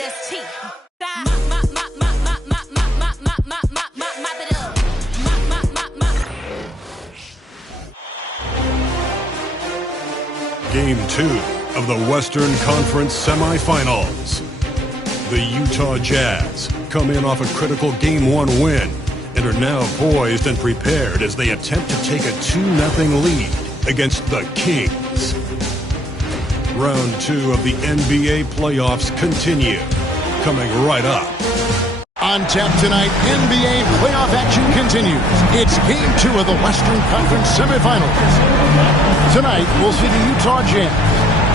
that's T. Game 2 of the Western Conference Semifinals. The Utah Jazz come in off a critical Game 1 win and are now poised and prepared as they attempt to take a 2-0 lead against the Kings. Round 2 of the NBA playoffs continue, coming right up. On tap tonight, NBA playoff action continues. It's Game 2 of the Western Conference Semifinals. Tonight, we'll see the Utah Jazz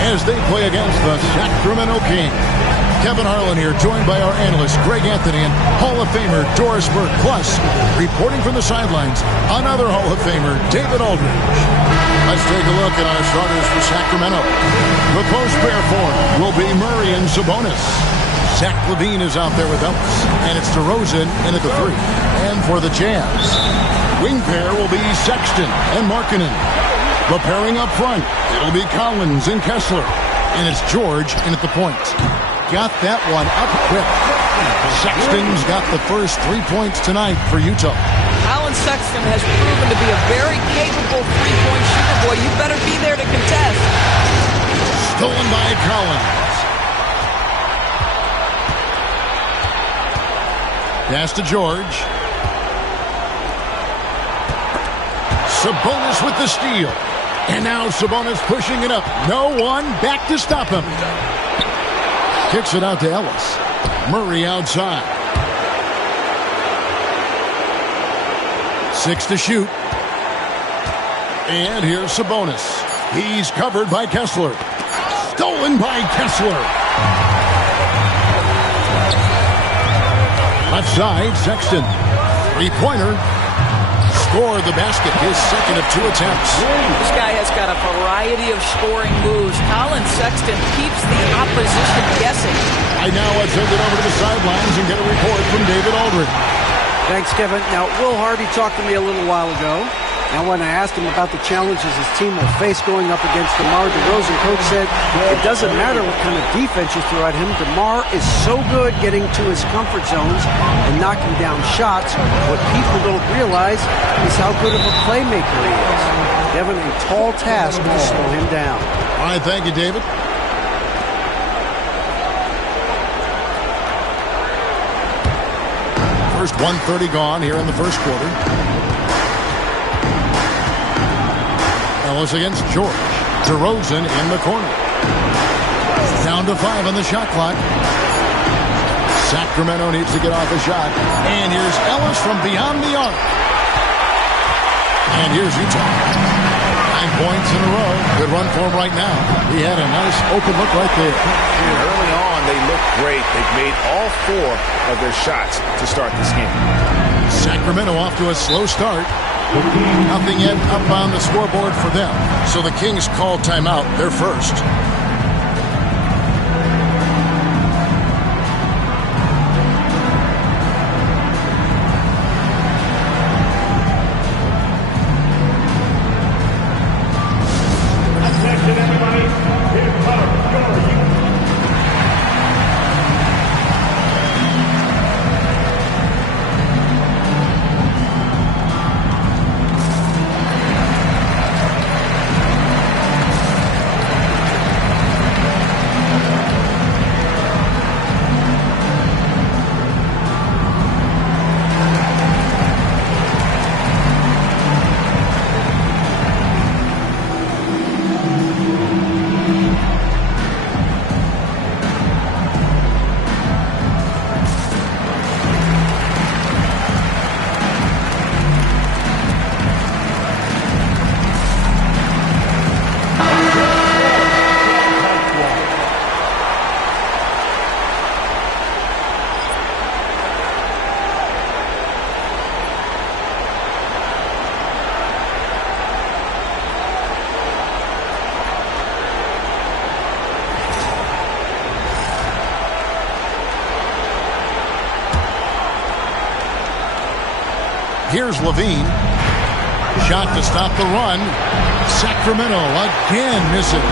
as they play against the Sacramento Kings. Kevin Harlan here, joined by our analyst, Greg Anthony, and Hall of Famer Doris Burke. Plus, reporting from the sidelines, another Hall of Famer, David Aldridge. Let's take a look at our starters for Sacramento. The post pair for will be Murray and Sabonis. Zach LaVine is out there with Ellis, and it's DeRozan in at the 3. And for the Jazz, wing pair will be Sexton and Markkanen. The pairing up front, it'll be Collins and Kessler, and it's George in at the point. Got that one up quick. Sexton's got the first 3 points tonight for Utah. Alan Sexton has proven to be a very capable three-point shooter. Boy, you better be there to contest. Stolen by Collins. Pass to George. Sabonis with the steal. And now Sabonis pushing it up. No one back to stop him. Kicks it out to Ellis. Murray outside. 6 to shoot. And here's Sabonis. He's covered by Kessler. Stolen by Kessler. Left side, Sexton. Three-pointer. Scored the basket, his second of 2 attempts. This guy has got a variety of scoring moves. Colin Sexton keeps the opposition guessing. Right now, let's send it over to the sidelines and get a report from David Aldridge. Thanks, Kevin. Now, Will Hardy talked to me a little while ago. And when I asked him about the challenges his team will face going up against DeMar DeRozan, coach said it doesn't matter what kind of defense you throw at him. DeMar is so good getting to his comfort zones and knocking down shots. What people don't realize is how good of a playmaker he is. Kevin, a tall task to slow him down. All right, thank you, David. First 1:30 gone here in the first quarter. Ellis against George. DeRozan in the corner. Down to 5 on the shot clock. Sacramento needs to get off a shot. And here's Ellis from beyond the arc. And here's Utah. 9 points in a row. Good run for him right now. He had a nice open look right there. Early on, they look great. They've made all 4 of their shots to start this game. Sacramento off to a slow start. Nothing yet up on the scoreboard for them. So the Kings call timeout. They're first. Attention, everybody. Here comes your Here's LaVine. Shot to stop the run. Sacramento again missing.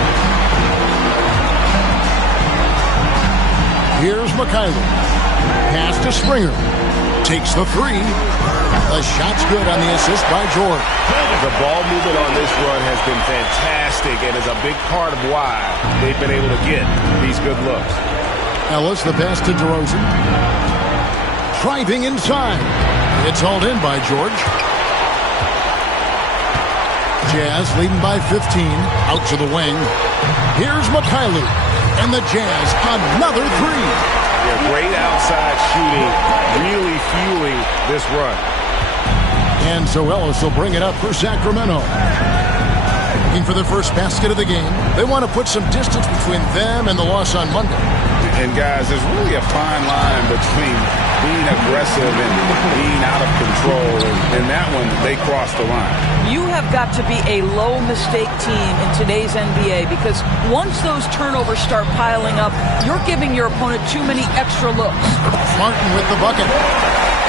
Here's Mikhailov. Pass to Springer. Takes the three. The shot's good on the assist by George. The ball movement on this run has been fantastic and is a big part of why they've been able to get these good looks. Ellis, the pass to DeRozan. Driving inside. It's hauled in by George. Jazz leading by 15. Out to the wing. Here's Mikhailov. And the Jazz, another three. Yeah, great outside shooting, really fueling this run. And so Ellis will bring it up for Sacramento. Looking for their first basket of the game. They want to put some distance between them and the loss on Monday. And guys, there's really a fine line between being aggressive and being out of control. And that one, they crossed the line. You have got to be a low mistake team in today's NBA because once those turnovers start piling up, you're giving your opponent too many extra looks. Martin with the bucket.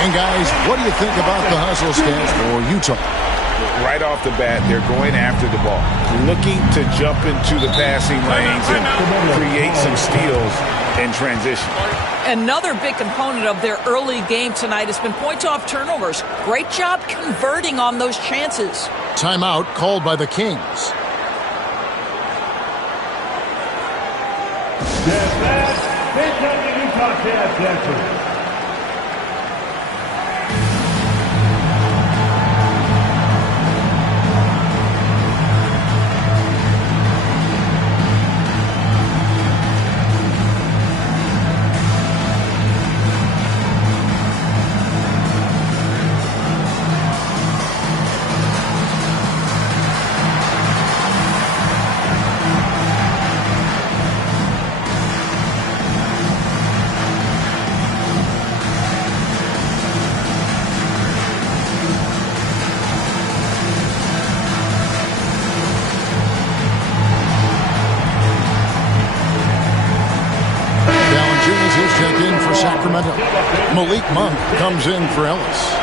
And guys, what do you think about the hustle stance for Utah? Right off the bat, they're going after the ball, looking to jump into the passing lanes and create some steals in transition. Another big component of their early game tonight has been point-off turnovers. Great job converting on those chances. Timeout called by the Kings. Utah Jazz dancers. Sacramento. Malik Monk comes in for Ellis.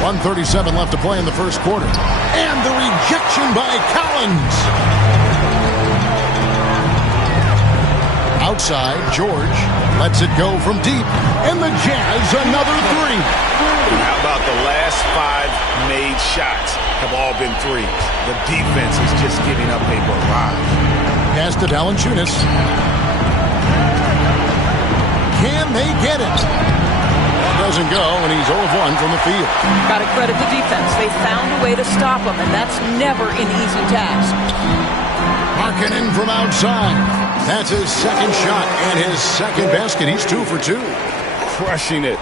.137 left to play in the first quarter. And the rejection by Collins. Outside, George lets it go from deep. And the Jazz, another three. And how about the last 5 made shots have all been threes? The defense is just giving up a barrage. Pass to Valanciunas. Can they get it? Doesn't go, and he's 0 of 1 from the field. Got to credit the defense. They found a way to stop him, and that's never an easy task. Markkanen from outside. That's his second shot and his second basket. He's 2 for 2. Crushing it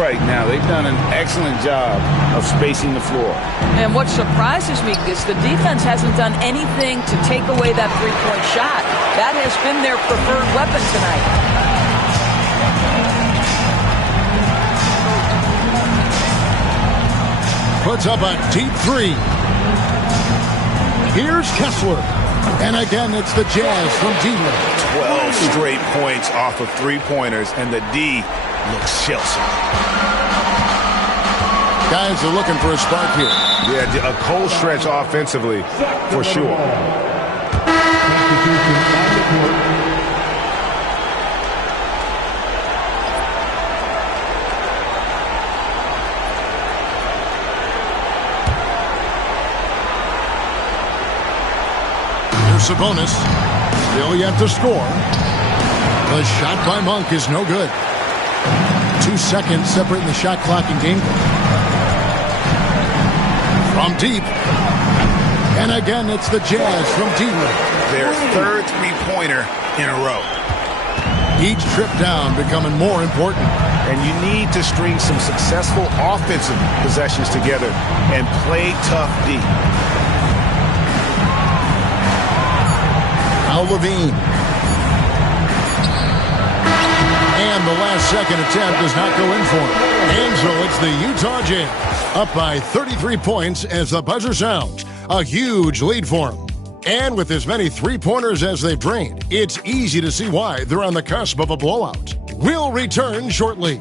right now. They've done an excellent job of spacing the floor. And what surprises me is the defense hasn't done anything to take away that three-point shot. That has been their preferred weapon tonight. Puts up a deep three. Here's Kessler. And again, it's the Jazz from deep. 12 straight points off of three-pointers, and the D looks shell-shocked. Guys are looking for a spark here. Yeah, a cold stretch offensively, for sure. Sabonis, still yet to score. The shot by Monk is no good. 2 seconds separating the shot clock and game clock. From deep. And again, it's the Jazz from deep. Their third three-pointer in a row. Each trip down becoming more important. And you need to string some successful offensive possessions together and play tough D. Levine. And the last second attempt does not go in for him. And so it's the Utah Jazz up by 33 points as the buzzer sounds A huge lead for them. And with as many three-pointers as they've drained, it's easy to see why they're on the cusp of a blowout. We'll return shortly.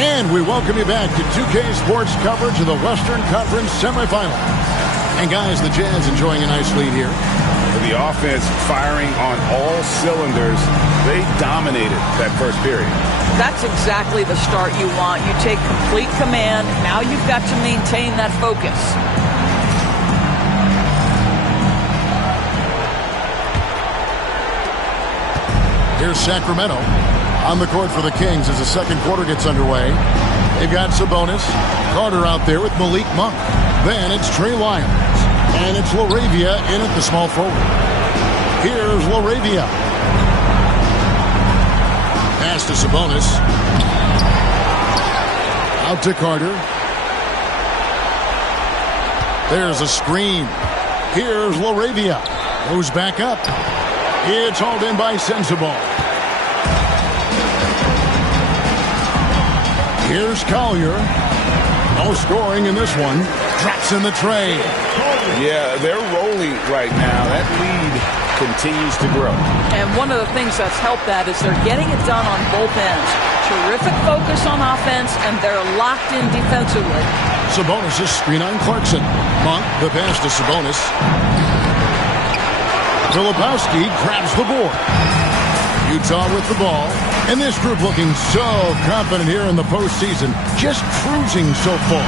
And we welcome you back to 2K Sports coverage of the Western Conference Semifinals. And guys, the Jazz enjoying a nice lead here. The offense firing on all cylinders. They dominated that first period. That's exactly the start you want. You take complete command. Now you've got to maintain that focus. Here's Sacramento on the court for the Kings as the second quarter gets underway. They've got Sabonis, Carter out there with Malik Monk. Then it's Trey Lyons. And it's LaRavia in at the small forward. Here's LaRavia. Pass to Sabonis. Out to Carter. There's a screen. Here's LaRavia. Goes back up. It's hauled in by Sensabaugh. Here's Collier. No scoring in this one. Drops in the tray. Yeah, they're rolling right now. That lead continues to grow. And one of the things that's helped that is they're getting it done on both ends. Terrific focus on offense, and they're locked in defensively. Sabonis' screen on Clarkson. Monk, the pass to Sabonis. Filipowski grabs the board. Utah with the ball. And this group looking so confident here in the postseason. Just cruising so far.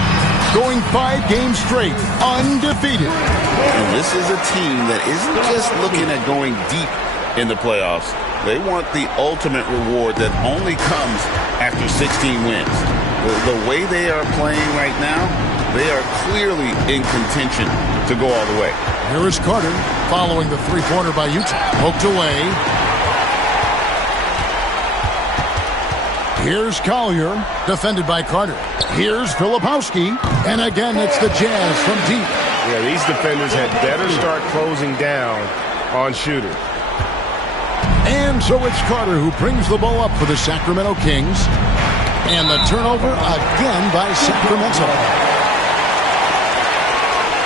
Going 5 games straight, undefeated. And this is a team that isn't just looking at going deep in the playoffs. They want the ultimate reward that only comes after 16 wins. The way they are playing right now, they are clearly in contention to go all the way. Here is Carter following the three-pointer by Utah. Poked away. Here's Collier, defended by Carter. Here's Filipowski, and again it's the Jazz from deep. Yeah, these defenders had better start closing down on shooters. And so it's Carter who brings the ball up for the Sacramento Kings. And the turnover again by Sacramento.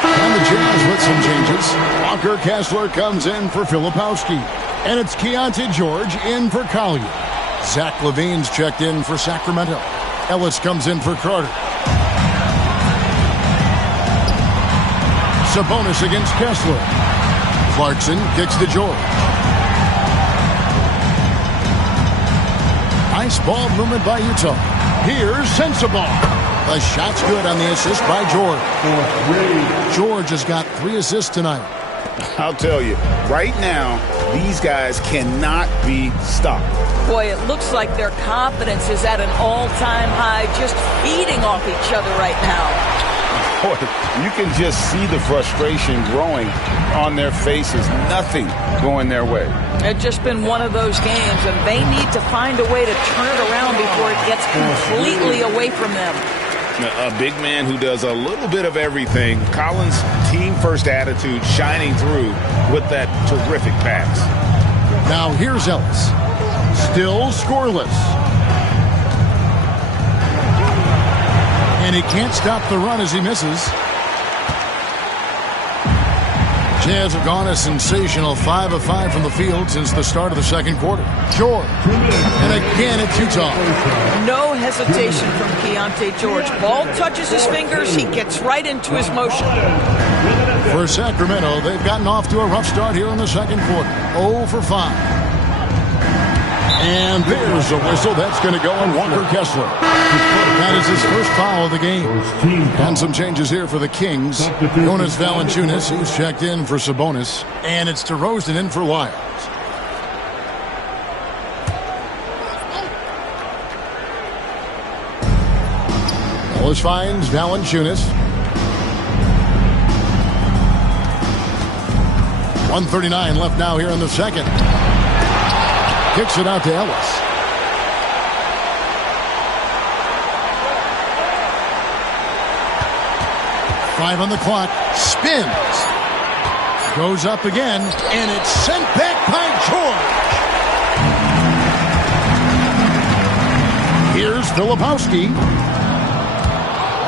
And the Jazz with some changes. Walker Kessler comes in for Filipowski. And it's Keontae George in for Collier. Zach LaVine's checked in for Sacramento. Ellis comes in for Carter. Sabonis against Kessler. Clarkson kicks to George. Nice ball movement by Utah. Here's Sensabaugh. The shot's good on the assist by George. George has got 3 assists tonight. I'll tell you, right now, these guys cannot be stopped. Boy, it looks like their confidence is at an all-time high, just feeding off each other right now. Boy, you can just see the frustration growing on their faces. Nothing going their way. It's just been one of those games, and they need to find a way to turn it around before it gets completely away from them. A big man who does a little bit of everything. Collins' team-first attitude shining through with that terrific pass. Now here's Ellis. Still scoreless. And he can't stop the run as he misses. Jazz have gone a sensational 5 of 5 from the field since the start of the second quarter. George. And again it's Utah. No hesitation from Keontae George. Ball touches his fingers, he gets right into his motion. For Sacramento, they've gotten off to a rough start here in the second quarter. 0 for 5. And there's a whistle that's going to go on Walker Kessler. That is his first foul of the game. And some changes here for the Kings. Jonas Valanciunas, who's checked in for Sabonis. And it's DeRozan in for Lyons. Ellis finds Valanciunas. 1:39 left now here in the second. Kicks it out to Ellis. 5 on the clock. Spins. Goes up again, and it's sent back by George. Here's Filipowski.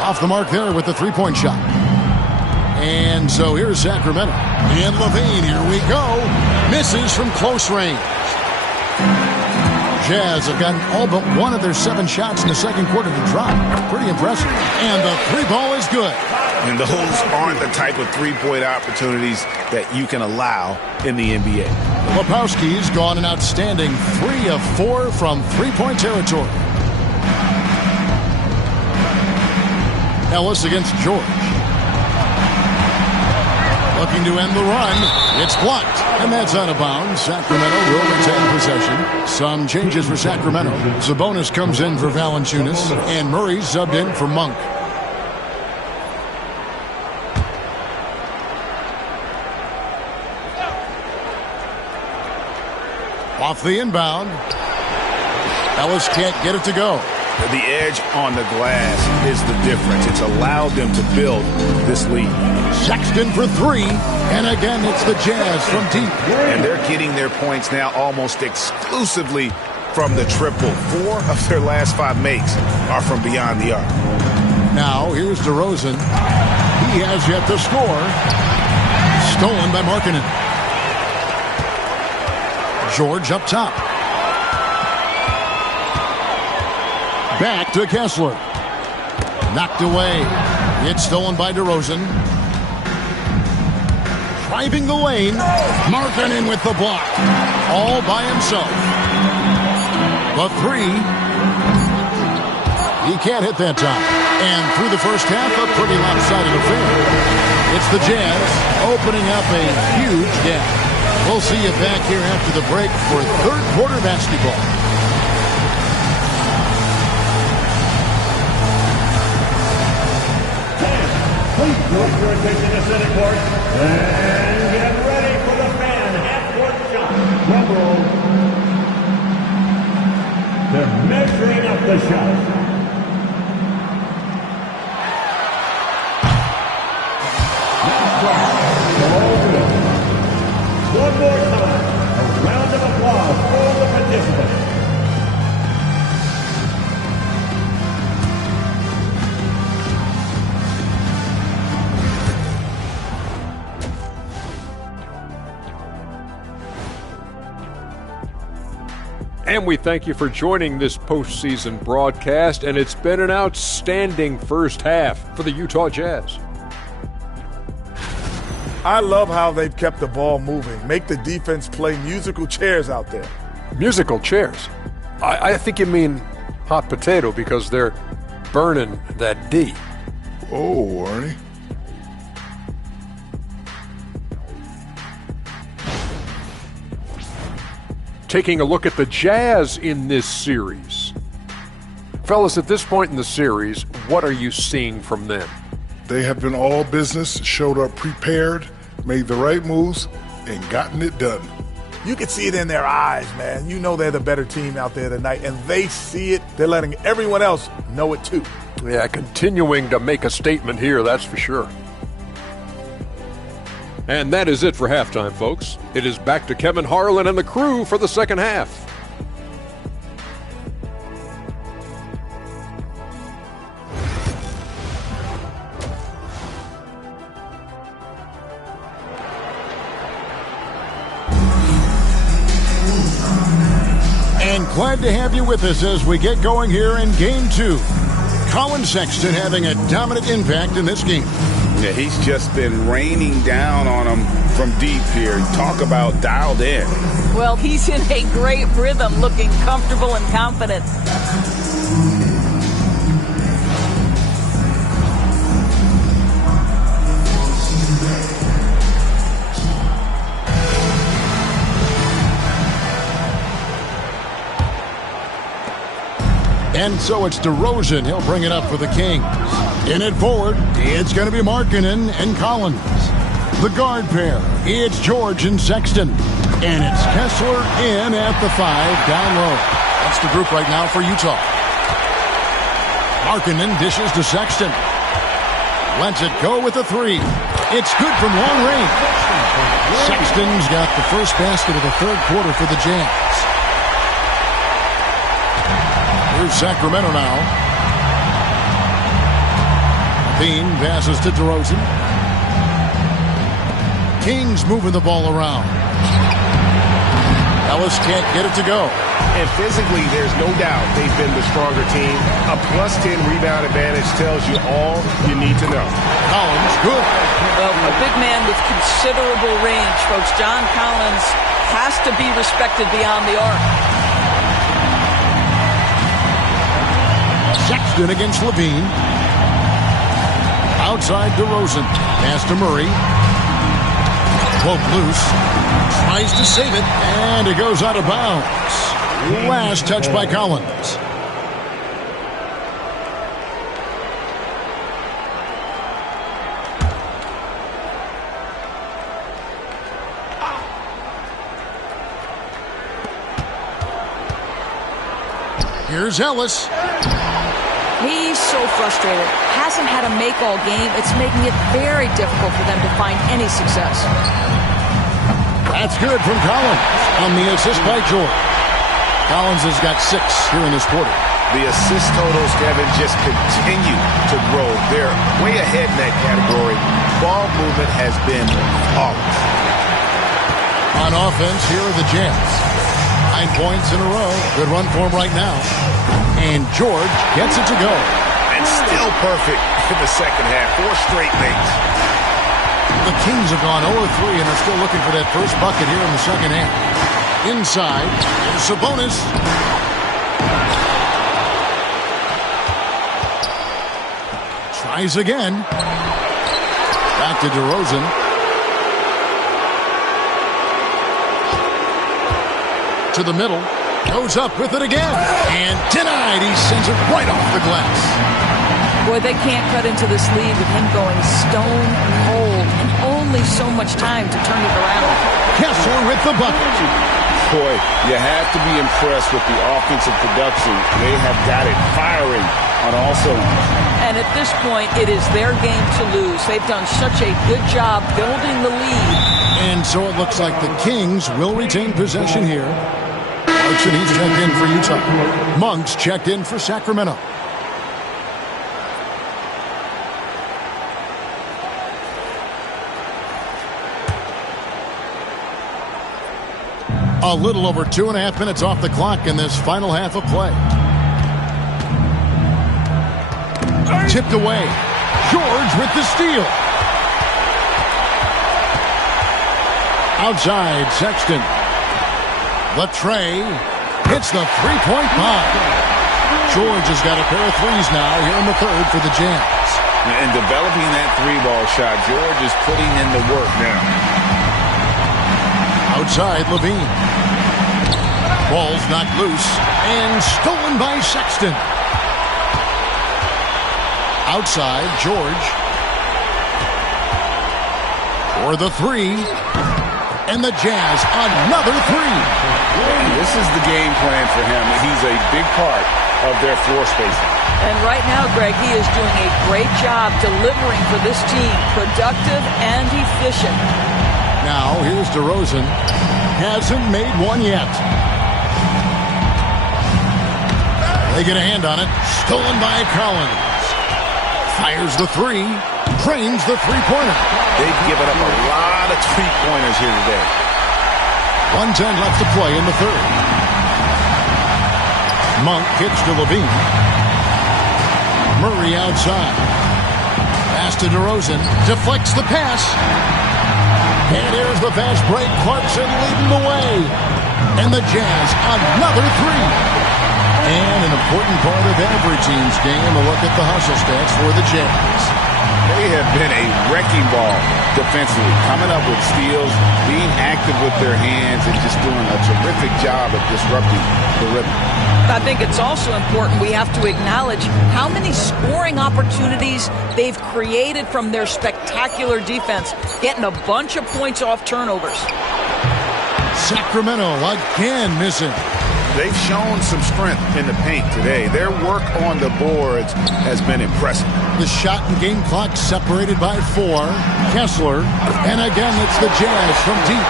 Off the mark there with the three-point shot. And so here's Sacramento. And Levine, here we go. Misses from close range. Jazz have gotten all but one of their 7 shots in the second quarter to drop. Pretty impressive. And the 3-ball is good. And those aren't the type of three-point opportunities that you can allow in the NBA. Filipowski's gone an outstanding 3 of 4 from three-point territory. Ellis against George. Looking to end the run. It's blocked. And that's out of bounds. Sacramento will retain possession. Some changes for Sacramento. Sabonis comes in for Valanciunas. And Murray subbed in for Monk. Off the inbound. Ellis can't get it to go. The edge on the glass is the difference. It's allowed them to build this lead. Sexton for 3. And again, it's the Jazz from deep. And they're getting their points now almost exclusively from the triple. 4 of their last 5 makes are from beyond the arc. Now, here's DeRozan. He has yet to score. Stolen by Markkanen. George up top. Back to Kessler. Knocked away. It's stolen by DeRozan. Driving the lane. Markkanen with the block. All by himself. The 3. He can't hit that time. And through the first half, a pretty lopsided affair. It's the Jazz opening up a huge gap. We'll see you back here after the break for third quarter basketball. Please draw your attention to center court and get ready for the fan half-court shot. Drum roll. They're measuring up the shot. One more time, a round of applause for the participants. And we thank you for joining this postseason broadcast, and it's been an outstanding first half for the Utah Jazz. I love how they've kept the ball moving. Make the defense play musical chairs out there. Musical chairs? I think you mean hot potato because they're burning that D. Oh, Ernie. Taking a look at the Jazz in this series. Fellas, at this point in the series, what are you seeing from them? They have been all business, showed up prepared, made the right moves, and gotten it done. You can see it in their eyes, man. You know they're the better team out there tonight, and they see it. They're letting everyone else know it too. Yeah, continuing to make a statement here, that's for sure. And that is it for halftime, folks. It is back to Kevin Harlan and the crew for the second half. And glad to have you with us as we get going here in Game 2. Colin Sexton having a dominant impact in this game. Yeah, he's just been raining down on them from deep here. Talk about dialed in. Well, he's in a great rhythm, looking comfortable and confident. And so it's DeRozan. He'll bring it up for the Kings. In it forward, it's going to be Markkanen and Collins. The guard pair, it's George and Sexton. And it's Kessler in at the 5 down low. That's the group right now for Utah. Markkanen dishes to Sexton. Lets it go with a three. It's good from long range. Sexton's got the first basket of the third quarter for the Jazz. Here's Sacramento now. Bean passes to DeRozan. Kings moving the ball around. Ellis can't get it to go. And physically, there's no doubt they've been the stronger team. A +10 rebound advantage tells you all you need to know. Collins, good. Well, a big man with considerable range, folks. John Collins has to be respected beyond the arc. Sexton against Levine. Outside DeRozan. Pass to Murray. Poke loose. Tries to save it. And it goes out of bounds. Last touch by Collins. Here's Ellis. He's so frustrated. Hasn't had a make all game. It's making it very difficult for them to find any success. That's good from Collins on the assist by George. Collins has got 6 here in this quarter. The assist totals, Kevin, just continue to grow. They're way ahead in that category. Ball movement has been flawless. On offense, here are the Jazz. 9 points in a row. Good run for him right now. And George gets it to go. And still perfect in the second half. 4 straight makes. The Kings have gone 0-3 and are still looking for that first bucket here in the second half. Inside, there's Sabonis. Tries again. Back to DeRozan. To the middle. Goes up with it again. And denied. He sends it right off the glass. Boy, they can't cut into this lead with him going stone cold and only so much time to turn it around. Kessler with the bucket. Boy, you have to be impressed with the offensive production. They have got it firing on all cylinders. And at this point, it is their game to lose. They've done such a good job building the lead. And so it looks like the Kings will retain possession here. Clarkson, he's checked in for Utah. Monk's checked in for Sacramento. A little over 2.5 minutes off the clock in this final half of play. Tipped away. George with the steal. Outside, Sexton. Latrey hits the three-point bomb. George has got a pair of threes now here in the third for the Jazz. And developing that three-ball shot, George is putting in the work now. Outside, Levine. Ball's knocked loose and stolen by Sexton. Outside, George. For the three. And the Jazz, another three. And this is the game plan for him. He's a big part of their floor spacing. And right now, Greg, he is doing a great job delivering for this team. Productive and efficient. Now, here's DeRozan. Hasn't made one yet. They get a hand on it. Stolen by Collins. Fires the three. Trains the three-pointer. They've given up a lot of three-pointers here today. 1:10 left to play in the third. Monk hits to Levine. Murray outside. Pass to DeRozan. Deflects the pass. And here's the fast break. Clarkson leading the way. And the Jazz, another three. And an important part of every team's game, a look at the hustle stats for the Jazz. They have been a wrecking ball defensively, coming up with steals, being active with their hands, and just doing a terrific job of disrupting the rhythm. I think it's also important we have to acknowledge how many scoring opportunities they've created from their spectacular defense, getting a bunch of points off turnovers. Sacramento again missing. They've shown some strength in the paint today. Their work on the boards has been impressive. The shot and game clock separated by 4. Kessler. And again, it's the Jazz from deep.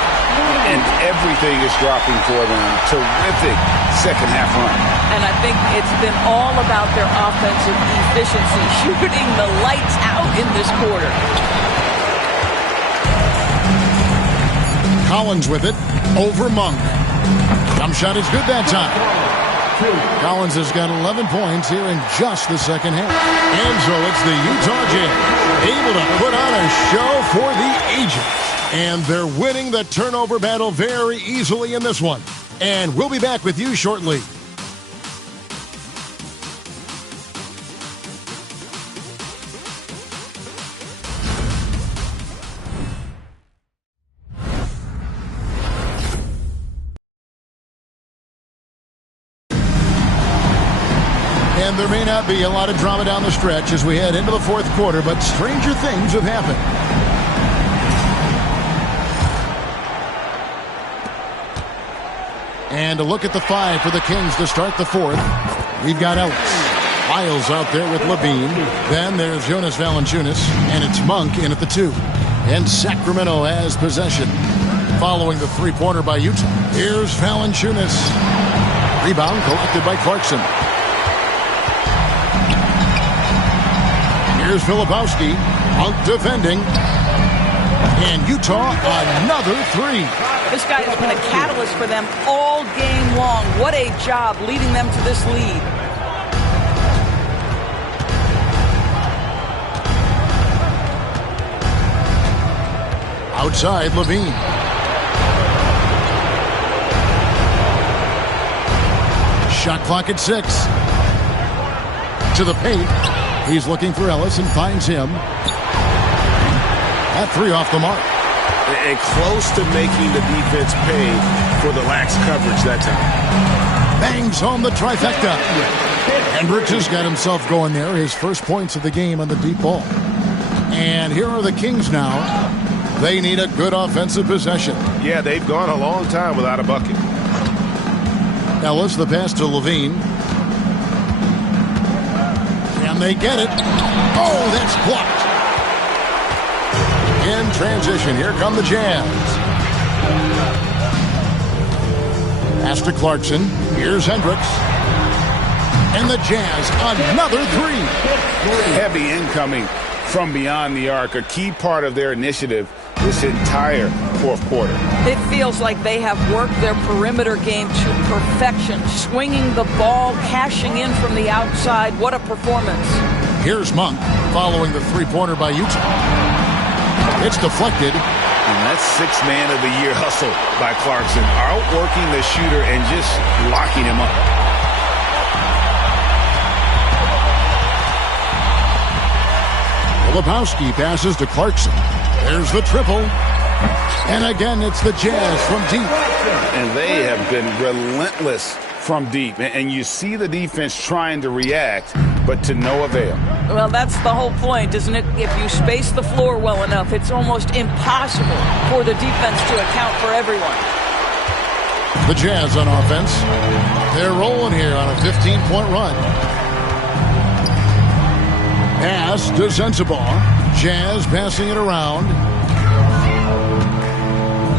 And everything is dropping for them. Terrific second half run. And I think it's been all about their offensive efficiency, shooting the lights out in this quarter. Collins with it over Monk. Jump shot is good that time. Collins has got 11 points here in just the second half. And so it's the Utah Jazz able to put on a show for the ages. And they're winning the turnover battle very easily in this one. And we'll be back with you shortly. And there may not be a lot of drama down the stretch as we head into the fourth quarter, but stranger things have happened. And a look at the 5 for the Kings to start the fourth. We've got Ellis. Miles out there with Levine. Then there's Jonas Valanciunas, and it's Monk in at the 2. And Sacramento has possession. Following the three-pointer by Utah. Here's Valanciunas. Rebound collected by Clarkson. Here's Filipowski. Monk defending. And Utah, another 3. This guy has been a catalyst for them all game long. What a job leading them to this lead. Outside, Levine. Shot clock at 6. To the paint. He's looking for Ellis and finds him. That 3 off the mark. And close to making the defense pay for the lax coverage that time. Bangs home the trifecta. Hendricks has got himself going there. His first points of the game on the deep ball. And here are the Kings now. They need a good offensive possession. Yeah, they've gone a long time without a bucket. Ellis, the pass to Levine. And they get it. Oh, that's blocked. In transition, here come the Jazz. Pass to Clarkson. Here's Hendricks. And the Jazz, another 3. Heavy incoming from beyond the arc, a key part of their initiative this entire fourth quarter. It feels like they have worked their perimeter game to perfection, swinging the ball, cashing in from the outside. What a performance. Here's Monk following the three-pointer by Utah. It's deflected. And that's 6th man of the year hustle by Clarkson. Outworking the shooter and just locking him up. Filipowski passes to Clarkson. There's the triple. And again, it's the Jazz from deep. And they have been relentless from deep. And you see the defense trying to react, but to no avail. Well, that's the whole point, isn't it? If you space the floor well enough, it's almost impossible for the defense to account for everyone. The Jazz on offense. They're rolling here on a 15-point run. Pass to Sensabaugh. Jazz passing it around.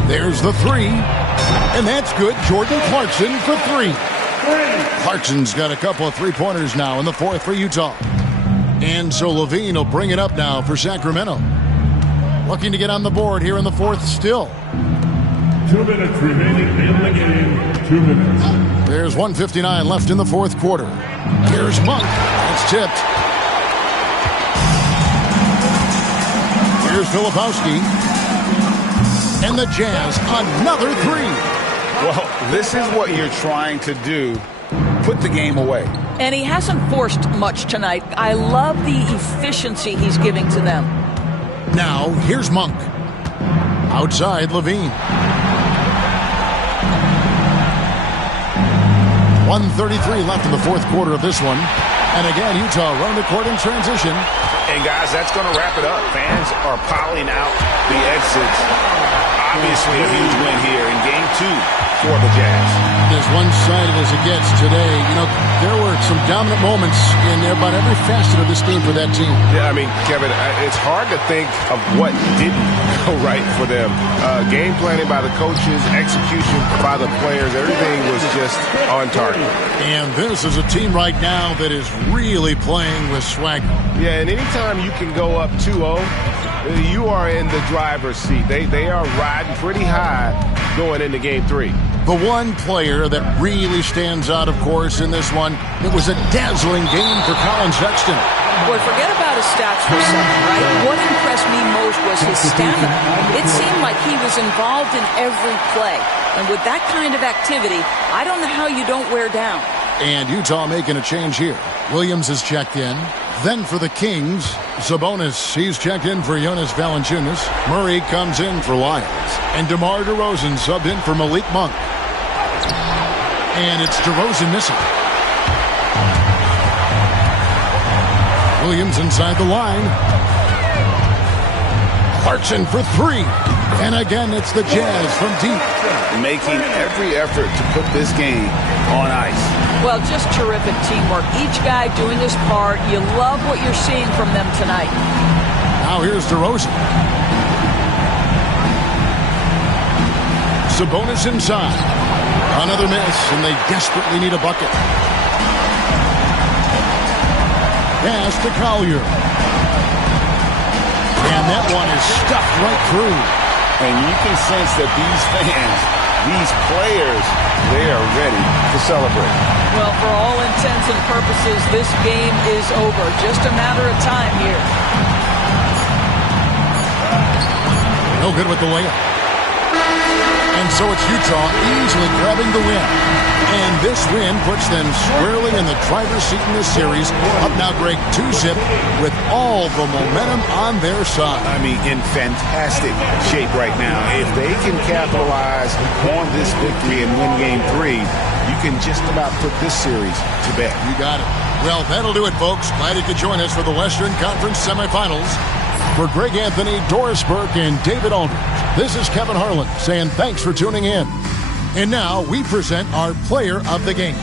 There's the 3. And that's good. Jordan Clarkson for 3. Clarkson's got a couple of three-pointers now in the fourth for Utah. And so Levine will bring it up now for Sacramento. Looking to get on the board here in the fourth still. 2 minutes remaining in the game. 2 minutes. There's 1:59 left in the fourth quarter. Here's Monk. It's tipped. Here's Filipowski. And the Jazz, another 3. Well, this is what you're trying to do. Put the game away. And he hasn't forced much tonight. I love the efficiency he's giving to them. Now, here's Monk. Outside, Levine. 1:33 left in the fourth quarter of this one. And again, Utah running the court in transition. And guys, that's going to wrap it up. Fans are piling out the exits. Obviously a huge win here in game 2 for the Jazz. As one-sided as it gets today, you know, there were some dominant moments in about every facet of this game for that team. Yeah, I mean, Kevin, it's hard to think of what didn't go right for them. Game planning by the coaches, execution by the players, everything was just on target. And this is a team right now that is really playing with swagger. Yeah, and anytime you can go up 2-0, you are in the driver's seat. They are riding pretty high going into Game 3. The one player that really stands out, of course, in this one, it was a dazzling game for Colin Sexton. Boy, forget about his stats for a second, right? What impressed me most was his stamina. It seemed like he was involved in every play. And with that kind of activity, I don't know how you don't wear down. And Utah making a change here. Williams is checked in. Then for the Kings, Sabonis, he's checked in for Jonas Valanciunas. Murray comes in for Lyles. And DeMar DeRozan subbed in for Malik Monk. And it's DeRozan missing. Williams inside the line. Clarkson for three. And again, it's the Jazz from deep. Making every effort to put this game on ice. Well, just terrific teamwork. Each guy doing his part. You love what you're seeing from them tonight. Now here's DeRozan. Sabonis inside. Another miss, and they desperately need a bucket. Pass to Collier. And that one is stuffed right through. And you can sense that these fans, these players, they are ready to celebrate. Well, for all intents and purposes, this game is over. Just a matter of time here. No good with the layup. And so it's Utah easily grabbing the win. And this win puts them squarely in the driver's seat in this series. Up now, Greg, 2-zip with all the momentum on their side. I mean, in fantastic shape right now. If they can capitalize on this victory and win Game 3, you can just about put this series to bed. You got it. Well, that'll do it, folks. Glad you could join us for the Western Conference Semifinals. For Greg Anthony, Doris Burke, and David Aldridge, this is Kevin Harlan saying thanks for tuning in. And now we present our player of the game.